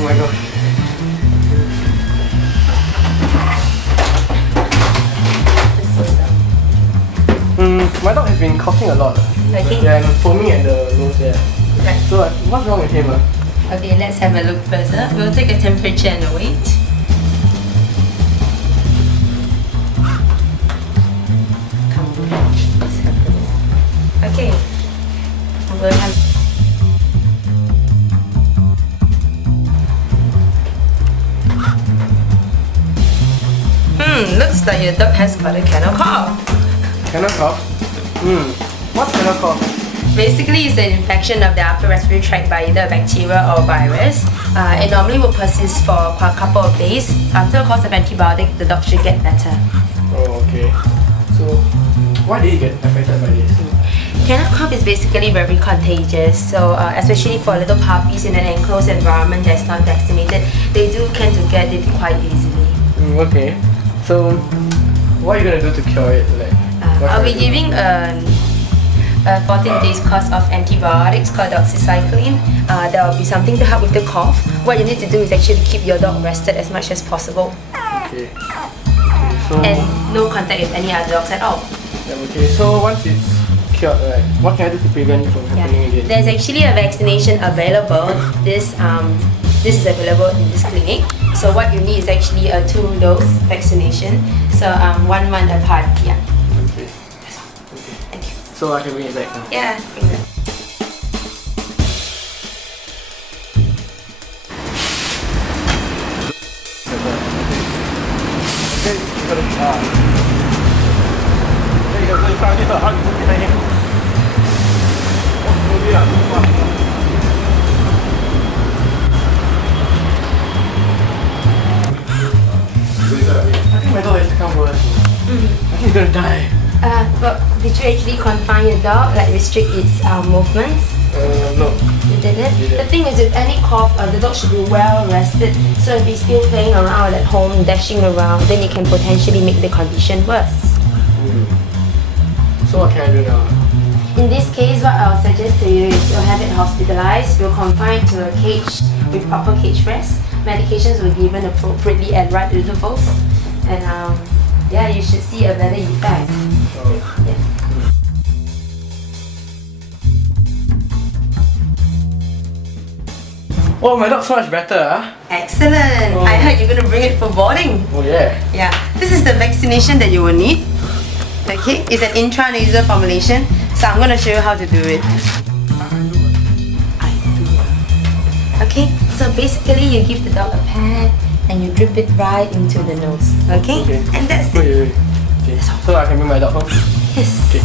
Oh my gosh. My dog has been coughing a lot. Okay. Yeah, and foaming at the nose there. Right. So what's wrong with him? Okay, let's have a look first. We'll take a temperature and a weight. Come on, let's have a look. Okay. We'll have looks like your dog has got a kennel cough. Kennel cough? What's kennel cough? Basically, it's an infection of the upper respiratory tract by either bacteria or virus. It normally will persist for a couple of days. After a course of antibiotic, the dog should get better. Oh, okay. So, why did he get affected by this? Kennel cough is basically very contagious, so especially for little puppies in an enclosed environment that's not vaccinated, they do tend to get it quite easily. Okay. So, what are you gonna do to cure it? I'll be giving a 14 days course of antibiotics called doxycycline. There will be something to help with the cough. What you need to do is actually keep your dog rested as much as possible. Okay. So, and no contact with any other dogs at all. Okay, so once it's cured, what can I do to prevent it from happening again? There's actually a vaccination available. This is available in this clinic. So what you need is actually a 2-dose vaccination. So 1 month apart. Yeah. Okay. That's all. Okay. Thank you. So I can bring it back now? Yeah, bring it. I think my dog has become worse. I think he's gonna die. But did you actually confine your dog, like restrict its movements? No. You didn't? The thing is, with any cough, the dog should be well rested. So if he's still playing around at home, dashing around, then it can potentially make the condition worse. So what can I do now? In this case, what I'll suggest to you is you'll have it hospitalized, you'll confine to a cage with proper cage rest. Medications were given appropriately at right intervals. And yeah, you should see a better effect. Yeah. Oh, my dog's so much better, huh? Excellent! I heard you're going to bring it for boarding. Oh yeah. Yeah. This is the vaccination that you will need. Okay, it's an intranasal formulation. So I'm going to show you how to do it. Okay, so basically you give the dog a pat and you drip it right into the nose. Okay? And that's it. Wait. Okay. So I can bring my dog home? Yes. Okay.